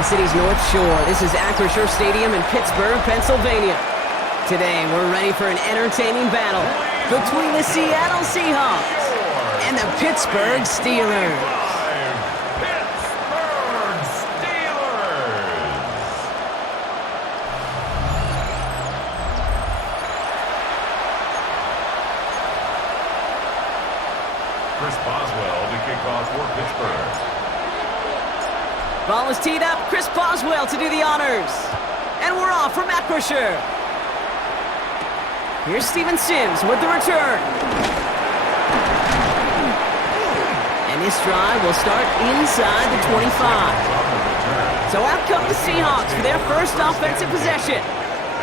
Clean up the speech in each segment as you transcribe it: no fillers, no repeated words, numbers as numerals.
the city's North Shore. This is Acrisure Stadium in Pittsburgh, Pennsylvania. Today, we're ready for an entertaining battle between the Seattle Seahawks and the Pittsburgh Steelers. Ball is teed up. Chris Boswell to do the honors. And we're off from Acrisure. Here's Steven Sims with the return. And this drive will start inside the 25. So out come the Seahawks for their first offensive possession.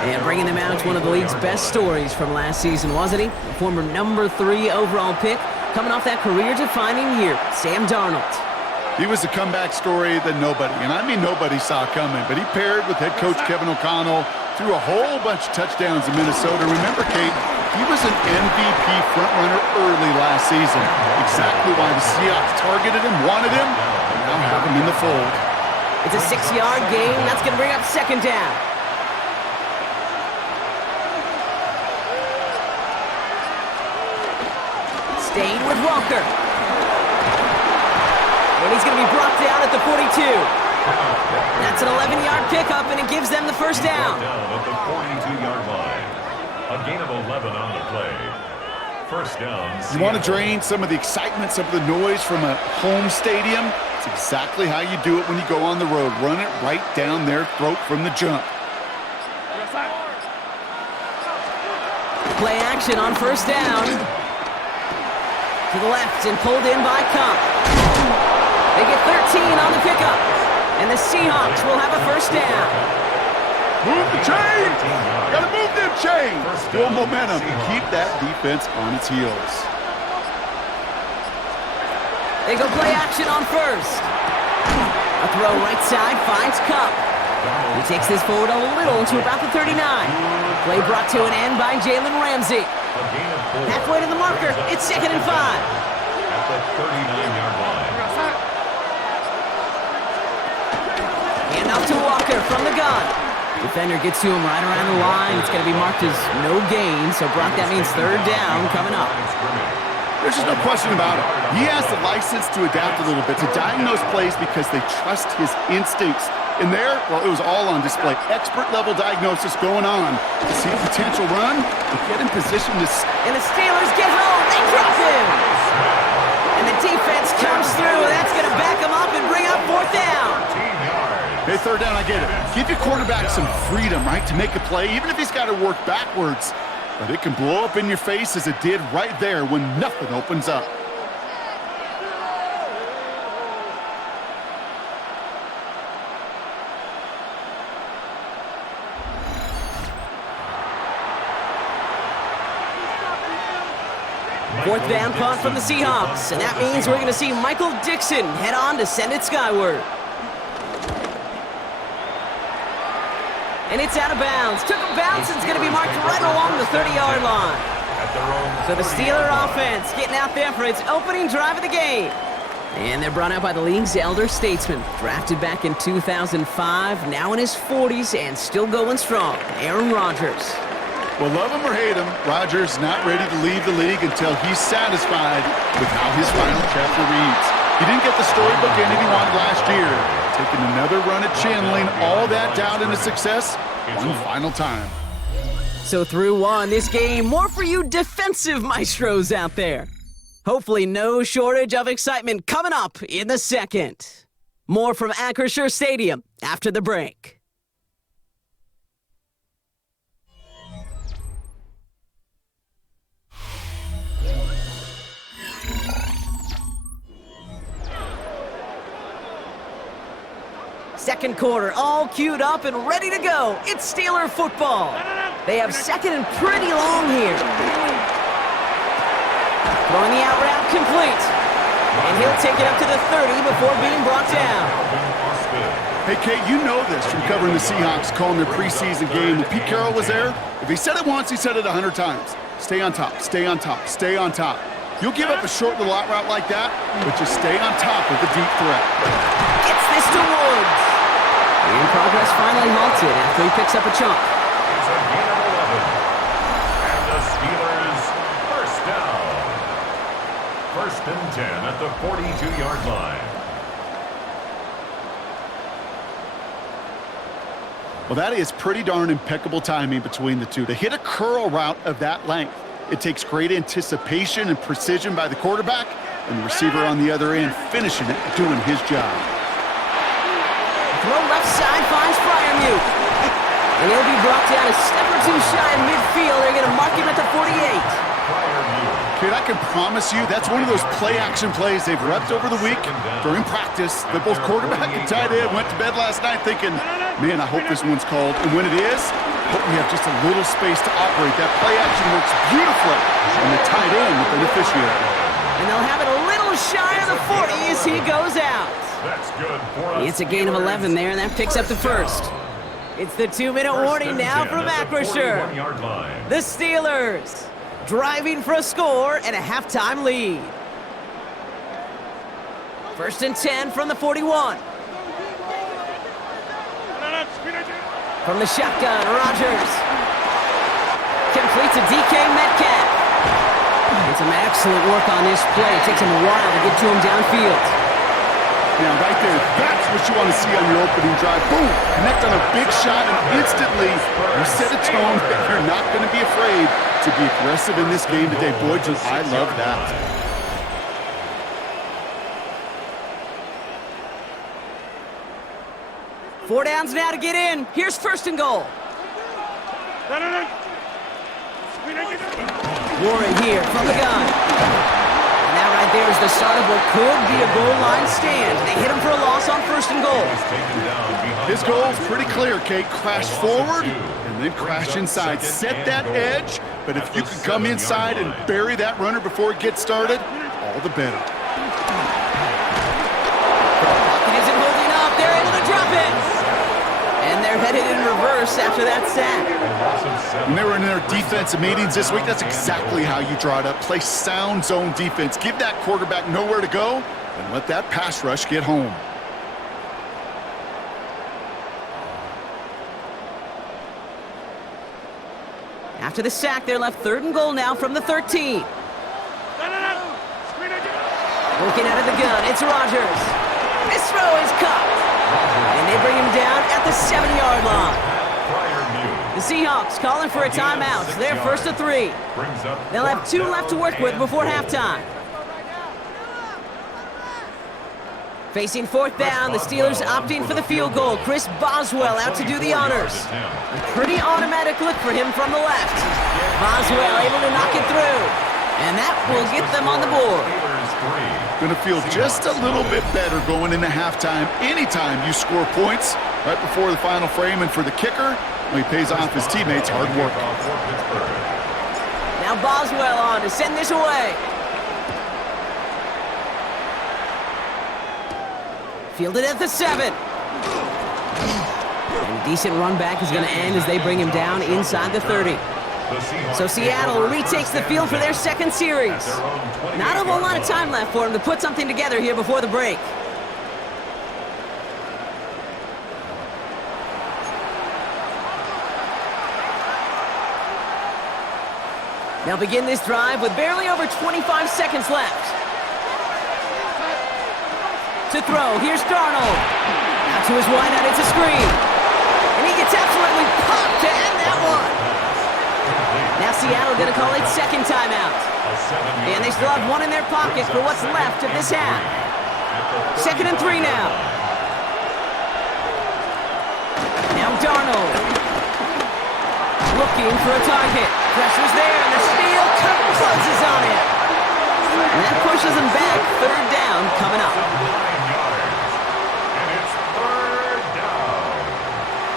And bringing them out, one of the league's best stories from last season, wasn't he? The former number 3 overall pick, coming off that career-defining year, Sam Darnold. He was a comeback story that nobody, and I mean nobody, saw coming. But he paired with head coach Kevin O'Connell, threw a whole bunch of touchdowns in Minnesota. Remember, Kate, he was an MVP frontrunner early last season. Exactly why the Seahawks targeted him, wanted him, and now have him in the fold. It's a 6-yard gain. That's going to bring up second down. Staying with Walker. And he's going to be brought down at the 42. That's an 11-yard pickup, and it gives them the first down. Down at the 42-yard line. A gain of 11 on the play. First down. You want to drain some of the excitement, some of the noise from a home stadium? It's exactly how you do it when you go on the road. Run it right down their throat from the jump. Play action on first down. To the left and pulled in by Kump. They get 13 on the pickup, and the Seahawks will have a first down. Move the chain! Gotta move them chains! Build momentum and keep that defense on its heels. They go play action on first. A throw right side finds Kump. He takes this forward a little to about the 39. Play brought to an end by Jalen Ramsey. Halfway to the marker, it's 2nd and 5. At the 39-yard line. And off to Walker from the gun. Defender gets to him right around the line. It's going to be marked as no gain, so Brock, that means third down coming up. There's just no question about it. He has the license to adapt a little bit, to diagnose plays because they trust his instincts. And there, well, it was all on display. Expert-level diagnosis going on. To see a potential run, to get in position to... And the Steelers get home. They drop him. And the defense comes through, and that's going to back him up and bring up fourth down. Hey, third down, I get it. Give your quarterback some freedom, right, to make a play, even if he's got to work backwards. But it can blow up in your face as it did right there when nothing opens up. Fourth down punt from the Seahawks, and that means we're going to see Michael Dixon head on to send it skyward. And it's out of bounds. Took a bounce, and it's going to be marked right along the 30-yard line. So the Steeler offense getting out there for its opening drive of the game. And they're brought out by the league's elder statesman. Drafted back in 2005, now in his 40s, and still going strong. Aaron Rodgers. Well, love him or hate him, Rodgers not ready to leave the league until he's satisfied with how his final chapter reads. He didn't get the storybook ending he wanted last year. Taking another run at channeling all that doubt into success one final time. So through one, this game, more for you defensive maestros out there. Hopefully no shortage of excitement coming up in the second. More from Acrisure Stadium after the break. Second quarter, all queued up and ready to go. It's Steeler football. They have second and pretty long here. Throwing the out route complete. And he'll take it up to the 30 before being brought down. Hey, Kate, you know this from covering the Seahawks, calling their preseason game. When Pete Carroll was there, if he said it once, he said it 100 times. Stay on top, stay on top, stay on top. You'll give up a short little out route like that, but just stay on top of the deep threat. Gets this to Woods. progress finally halted after he picks up a chunk. It's a gain of 11. And the Steelers first down. 1st and 10 at the 42-yard line. Well, that is pretty darn impeccable timing between the two. To hit a curl route of that length, it takes great anticipation and precision by the quarterback, and the receiver on the other end finishing it, doing his job. Throw left side finds Fryermuth. And he'll be brought down a step or two shy in midfield. They're going to mark him at the 48. Kid, I can promise you that's one of those play-action plays they've repped over the week during practice that both quarterback and tight end went to bed last night thinking, man, I hope this one's called. And when it is, hope we have just a little space to operate. That play-action works beautifully, and the tight end the beneficiary. And they'll have it a little shy of the 40 as he goes out. That's good for us. It's a gain of 11 there, and that picks up the first. It's the 2-minute warning now from Acrisure. The Steelers driving for a score and a halftime lead. 1st and 10 from the 41. From the shotgun, Rodgers. Complete to DK Metcalf. And some excellent work on this play. It takes him a while to get to him downfield. Now, right there, that's what you want to see on your opening drive. Boom! Connect on a big shot, and instantly you set a tone that you're not going to be afraid to be aggressive in this game today. Boy, do I love that. Four downs now to get in. Here's 1st and goal. Warren here from the gun. And that right there is the start of what could be a goal line stand. They hit him for a loss on 1st and goal. His goal is pretty clear, Kate. Crash forward and then crash inside. Set that edge, but if you can come inside and bury that runner before it gets started, all the better. Pocket isn't holding up. They're able to drop it. And they're headed in reverse after that sack. When they were in their defensive meetings this week, that's exactly how you draw it up. Play sound zone defense. Give that quarterback nowhere to go and let that pass rush get home. After the sack, they're left 3rd and goal now from the 13. Looking out of the gun, it's Rodgers. This throw is caught. And they bring him down at the 7-yard line. The Seahawks calling for a timeout. They're 1st and 3. They'll have 2 left to work with before halftime. Facing 4th down, the Steelers opting for the field goal. Chris Boswell out to do the honors. A pretty automatic look for him from the left. Boswell able to knock it through. And that will get them on the board. Going to feel just a little bit better going into halftime. Anytime you score points right before the final frame, and for the kicker, he pays off his teammates' hard work. Now Boswell on to send this away. Fielded at the 7. And a decent run back is going to end as they bring him down inside the 30. So Seattle retakes the field for their 2nd series. Not a whole lot of time left for them to put something together here before the break. Now begin this drive with barely over 25 seconds left. To throw, here's Darnold. Out to his wideout, it's a screen. And he gets absolutely popped to end that one. Now Seattle going to call it 2nd timeout. And they still have 1 in their pocket for what's left of this half. 2nd and 3 now. Now Darnold. Looking for a target. Pressure's there, and the steal closes on it. And that pushes them back. 3rd down coming up. And it's 3rd down.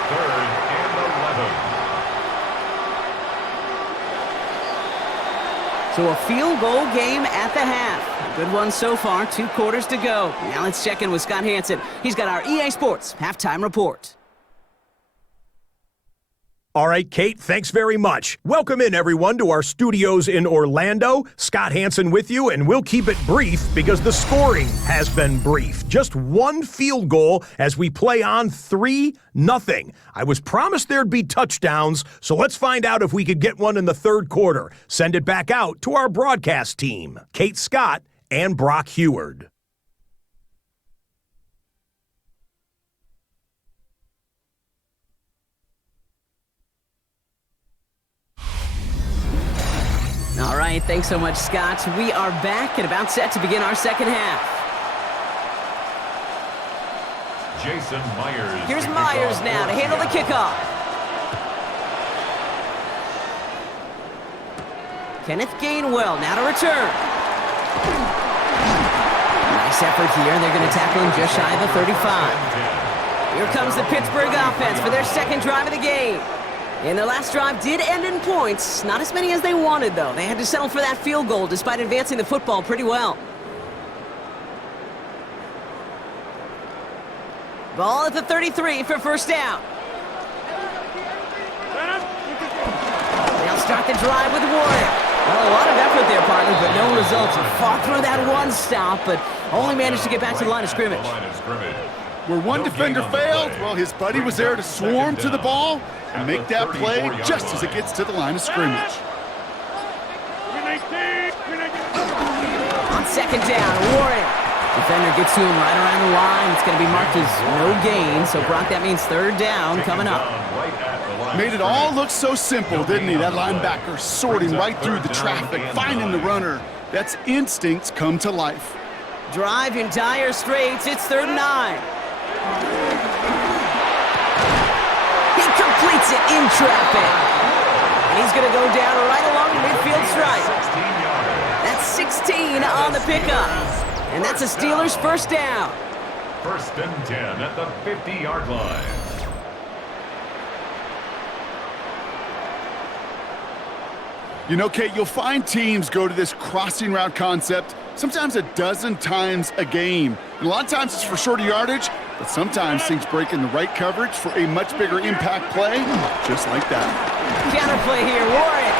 3rd and 11. So a field goal game at the half. A good one so far, 2 quarters to go. Now let's check in with Scott Hanson. He's got our EA Sports halftime report. All right, Kate, thanks very much. Welcome in, everyone, to our studios in Orlando. Scott Hanson with you, and we'll keep it brief because the scoring has been brief. Just one field goal as we play on 3-0. I was promised there'd be touchdowns, so let's find out if we could get one in the third quarter. Send it back out to our broadcast team, Kate Scott and Brock Heward. All right, thanks so much, Scott. We are back and about set to begin our second half. Jason Myers. Here's Myers now to handle the kickoff. Kenneth Gainwell now to return. Nice effort here. They're going to tackle him just shy of the 35. Here comes the Pittsburgh offense for their second drive of the game. And their last drive did end in points. Not as many as they wanted, though. They had to settle for that field goal despite advancing the football pretty well. Ball at the 33 for first down. They'll start the drive with Warren. Well, a lot of effort there, partner, but no results. He fought through that one stop, but only managed to get back to the line of scrimmage. Where one defender failed, well, his buddy was there to swarm to the ball and make that play just as it gets to the line of scrimmage. On second down, Warren. Defender gets to him right around the line. It's going to be marked as no gain, so Brock, that means third down coming up. Made it all look so simple, didn't he? That linebacker sorting right through the traffic, finding the runner. That's instincts come to life. Drive in dire straits. It's 3rd and 9. He completes it in traffic. And he's going to go down right along the midfield stripe. That's 16 on the pickup. And that's a Steelers first down. 1st and 10 at the 50-yard line. You know, Kate, you'll find teams go to this crossing route concept sometimes a dozen times a game. And a lot of times it's for shorter yardage, but sometimes things break in the right coverage for a much bigger impact play, just like that. Counterplay here, Warren.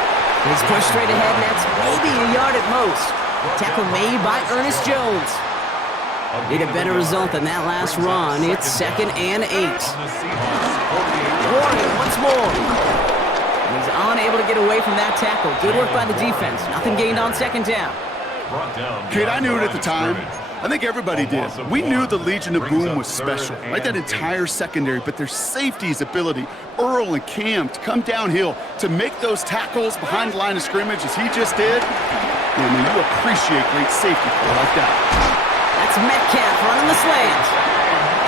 He's pushed straight ahead, and that's maybe a yard at most. Tackle made by Ernest Jones. Need a better result than that last run. It's 2nd and 8. Warren once more. He's unable to get away from that tackle. Good work by the defense. Nothing gained on 2nd down. Kate, I knew it at the time. I think everybody did. We knew the Legion of Boom was special, right? That entire secondary, but their safety's ability, Earl and Cam, to come downhill, to make those tackles behind the line of scrimmage as he just did. Man, you appreciate great safety play like that. That's Metcalf running the slant.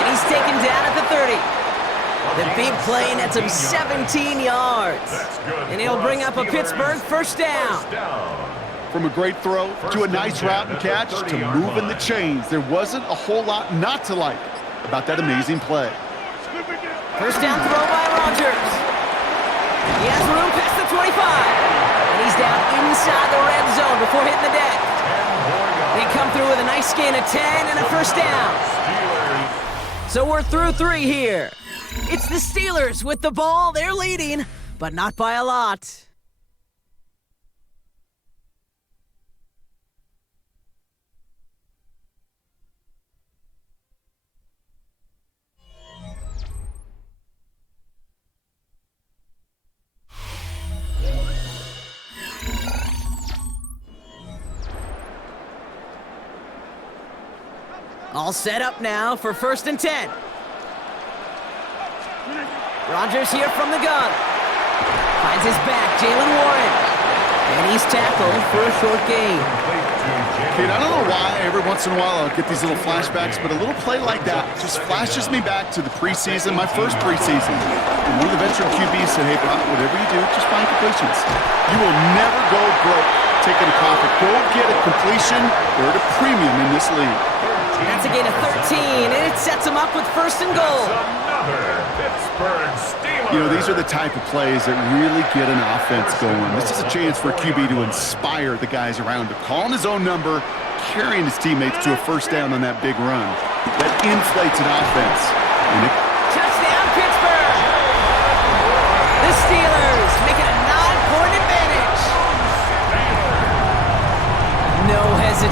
And he's taken down at the 30. The big play nets him 17 yards. And he'll bring up a Pittsburgh first down. From a great throw to a nice route and catch to moving the chains, there wasn't a whole lot not to like about that amazing play. First down throw by Rodgers. He has room past the 25. And he's down inside the red zone before hitting the deck. They come through with a nice gain of 10 and a first down. So we're through 3 here. It's the Steelers with the ball. They're leading, but not by a lot. All set up now for 1st and 10. Rodgers here from the gun. Finds his back, Jalen Warren. And he's tackled for a short gain. Kate, I don't know why every once in a while I'll get these little flashbacks, but a little play like that just flashes me back to the preseason, my first preseason. And one of the veteran QBs said, hey, Brock, whatever you do, just find completions. You will never go broke taking a profit. Go get a completion. They're at a premium in this league. That's a gain of 13, and it sets him up with 1st and goal. Another Pittsburgh Steelers. You know, these are the type of plays that really get an offense going. This is a chance for a QB to inspire the guys around him. Calling his own number, carrying his teammates to a first down on that big run. That inflates an offense. And Touchdown, Pittsburgh! The Steelers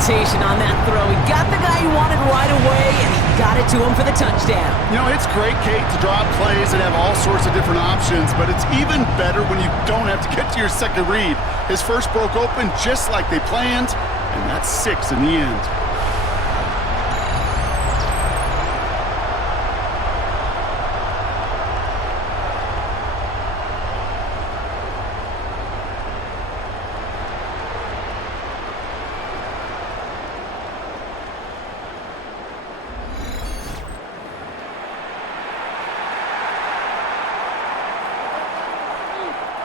hesitation on that throw. He got the guy he wanted right away, and he got it to him for the touchdown. You know, it's great, Kate, to draw plays and have all sorts of different options, but it's even better when you don't have to get to your second read. His first broke open just like they planned, and that's 6 in the end.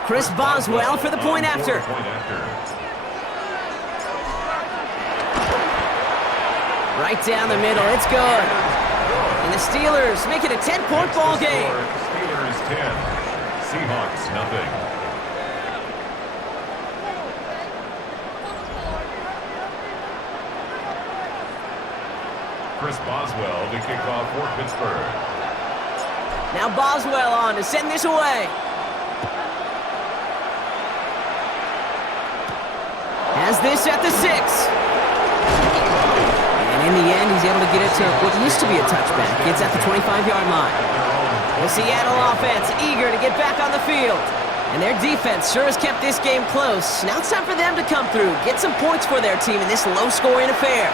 Chris Boswell for the point after. Right down the middle, it's good. And the Steelers make it a 10-point ball game. Steelers 10, Seahawks nothing. Chris Boswell to kick off for Pittsburgh. Now Boswell on to send this away. Has this at the 6. And in the end, he's able to get it to what used to be a touchback. It's at the 25-yard line. The Seattle offense eager to get back on the field. And their defense sure has kept this game close. Now it's time for them to come through, get some points for their team in this low-scoring affair.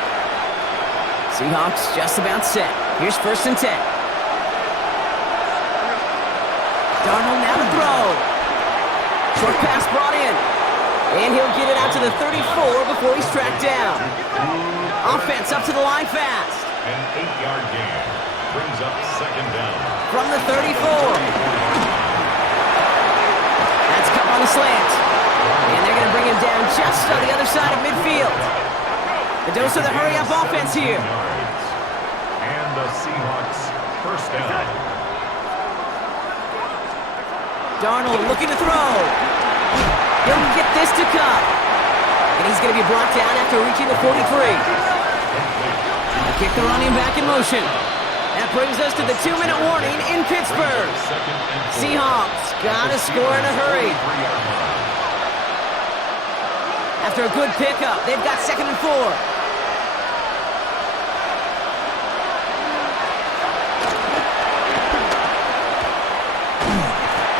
Seahawks just about set. Here's 1st and 10. Darnold now to throw. Short pass brought in. And he'll get it out to the 34 before he's tracked down. Offense up to the line fast. An 8-yard gain brings up 2nd down. From the 34. That's cut on the slant. And they're going to bring him down just on the other side of midfield. The dose of the hurry-up offense here. And the Seahawks 1st down. Darnold looking to throw. He'll get this to Cup. And he's going to be brought down after reaching the 43. Kick the running back in motion. That brings us to the 2-minute warning in Pittsburgh. Seahawks got to score in a hurry. After a good pickup, they've got 2nd and 4.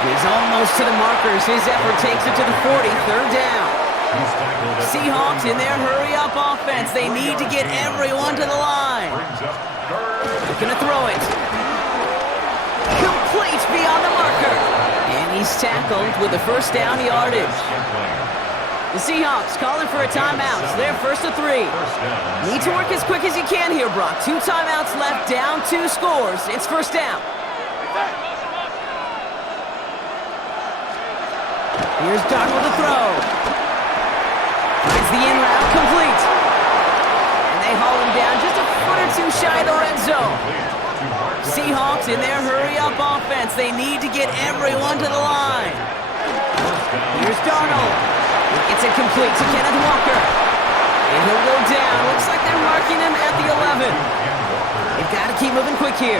He's almost to the markers. His effort takes it to the 40. 3rd down. Seahawks in their hurry-up offense. They need to get everyone to the line. Looking to throw it. Complete beyond the marker. And he's tackled with the 1st down yardage. The Seahawks calling for a timeout. So they're 1st and 3. Need to work as quick as you can here, Brock. 2 timeouts left, down 2 scores. It's 1st down. Here's Darnold to throw. Finds the in route, complete. And they haul him down just a foot or 2 shy of the red zone. Seahawks in their hurry-up offense. They need to get everyone to the line. Here's Darnold. It's incomplete to Kenneth Walker. And he'll go down. Looks like they're marking him at the 11. They've got to keep moving quick here.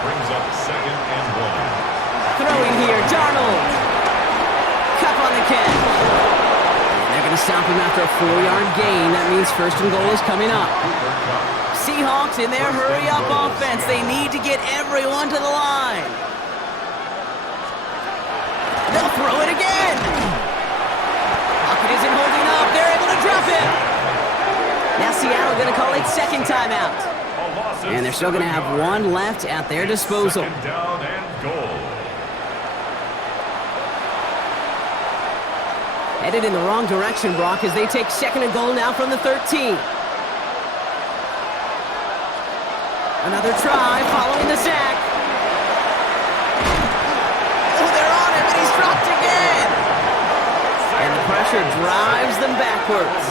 Brings up 2nd and 1. Throwing here, Darnold. Cup on the catch. And they're going to stop him after a 4-yard gain. That means 1st and goal is coming up. Seahawks in their hurry-up offense. They need to get everyone to the line. They'll throw it again. Pocket isn't holding up. They're able to drop it. Now Seattle going to call it 2nd timeout. And they're still going to have 1 left at their disposal. 2nd down and goal. Headed in the wrong direction, Brock, as they take 2nd and goal now from the 13. Another try following the sack. Oh, they're on him, and he's dropped again. And the pressure drives them backwards.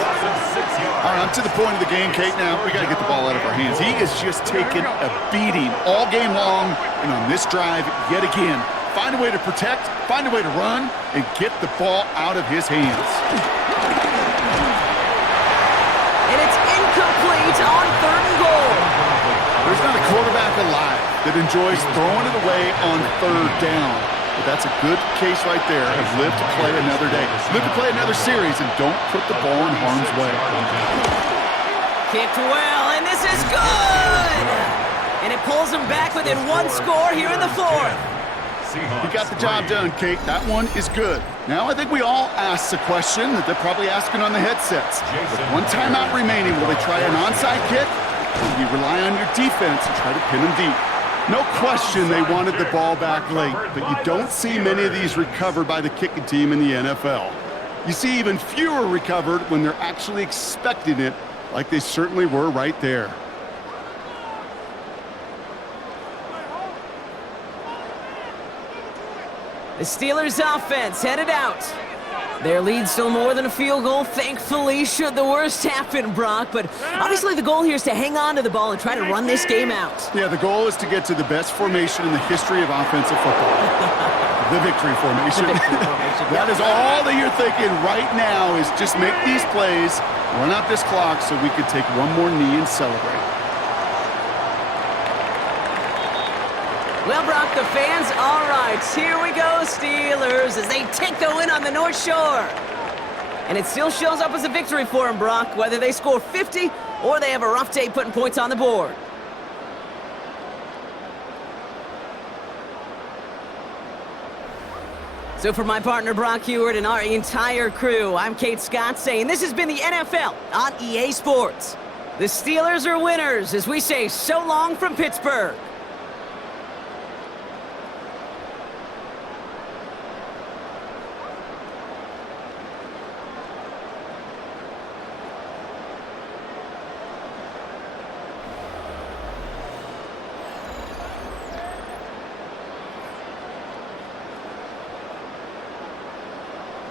All right, I'm to the point of the game, Kate, now. We got to get the ball out of our hands. He is just taking a beating all game long, and on this drive, yet again, find a way to protect, find a way to run, and get the ball out of his hands. And it's incomplete on 3rd and goal. There's not a quarterback alive that enjoys throwing it away on 3rd down. But that's a good case right there of live to play another day. Live to play another series, and don't put the ball in harm's way. Kicked well, and this is good! And it pulls them back within one score here in the fourth. He got the job done, Kate. That one is good. Now I think we all ask the question that they're probably asking on the headsets. With one timeout remaining, will they try an onside kick? Or will you rely on your defense and try to pin them deep? No question they wanted the ball back late, but you don't see many of these recovered by the kicking team in the NFL. You see even fewer recovered when they're actually expecting it, like they certainly were right there. The Steelers offense headed out. Their lead's still more than a field goal, thankfully, should the worst happen, Brock. But obviously the goal here is to hang on to the ball and try to run this game out. Yeah, the goal is to get to the best formation in the history of offensive football. The victory formation. The victory formation. That is all that you're thinking right now is just make these plays, run out this clock so we could take one more knee and celebrate. Well, Brock, the fans, all right, here we go, Steelers, as they take the win on the North Shore. And it still shows up as a victory for them, Brock, whether they score 50 or they have a rough day putting points on the board. So for my partner, Brock Heward, and our entire crew, I'm Kate Scott saying this has been the NFL on EA Sports. The Steelers are winners as we say so long from Pittsburgh.